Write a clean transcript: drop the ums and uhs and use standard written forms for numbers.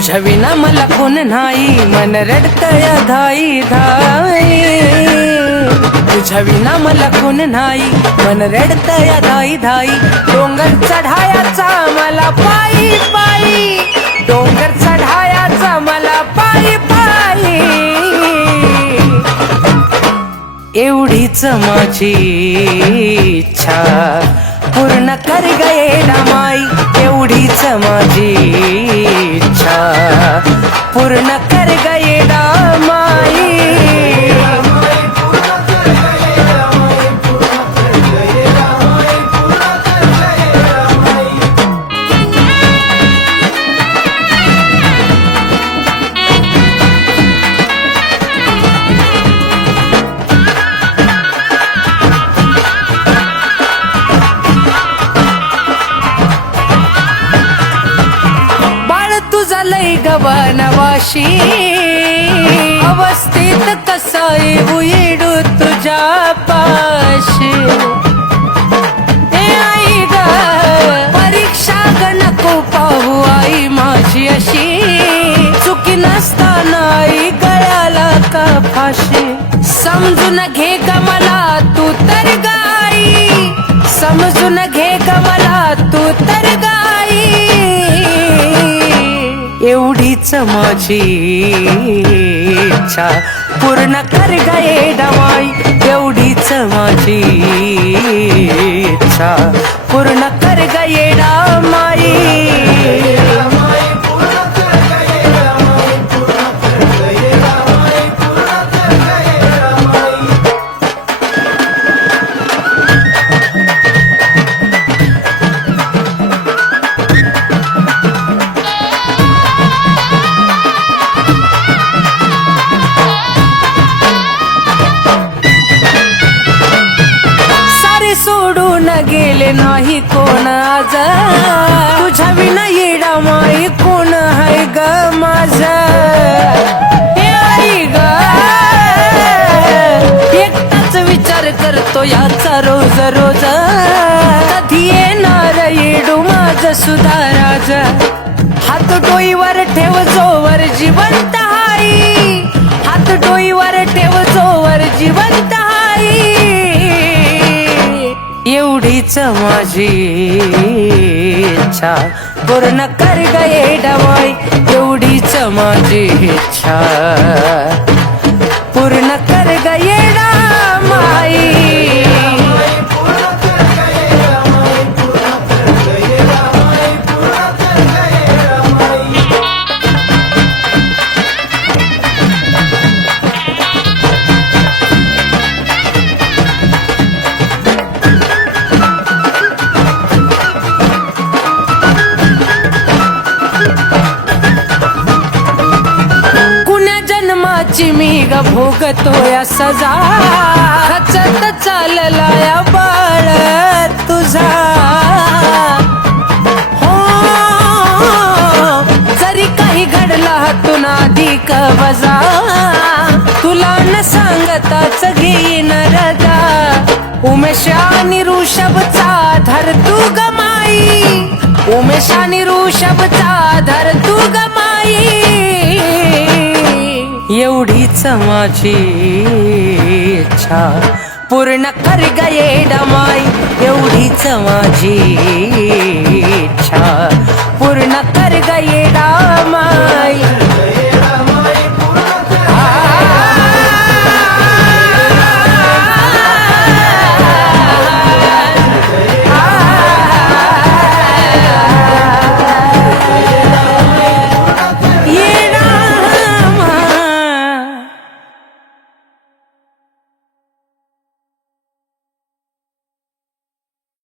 तुझ्या विना मला कोण नाही, मन रडतय धाई धाई. तुझ्या विना मला कोण नाही, मन रडतय धाई धाई. डोंगर चढायाचा मला पायी पायी, डोंगर चढायाचा मला पायी पायी. एवढीच माझी इच्छा पूर्ण कर गये माई. एवढीच माझी इच्छा पूर्ण कर गये माई. लय गवानवाशी अवस्थित कसा येऊ येडू तुझ्या पाशी. आई ग परीक्षा ग नको पाहू आई माझी अशी, चुकी नसताना आई गळ्याला का फाशी. समजून घे ग मला तू तर गाई, समजून घे ग मला तू तर गाई. एवढीच माझी इच्छा पूर्ण कर गये माई. एवढीच माझी इच्छा पूर्ण कर गये माई. सोडून गेले नाही कोण आज, तुझ्या विना येडा माई कोण आहे ग माझा. आई ग एकटाच विचार करतो याचा रोज रोज, कधी येणार येडू माझ सुद्धा राज. हात डोईवर ठेव जोवर जिवंत हाई, हात डोईवर ठेव जोवर जिवंत हाई. एवढीच माझी इच्छा पूर्ण कर गये माई. एवढीच माझी इच्छा पूर्ण कर गये माई. मी ग भोगतोया सजा, खचत चालला या बाळ तुझा. हो जरी काही घडला हातून अधिक वजा, तुला न सांगताच घेईन रजा. उमेश आणि ऋषभचा धर तू ग माई, उमेश आणि ऋषभचा धर तू ग माई. एवढीच माझी इच्छा पूर्ण कर गये माई. एवढीच माझी इच्छा पूर्ण कर गये.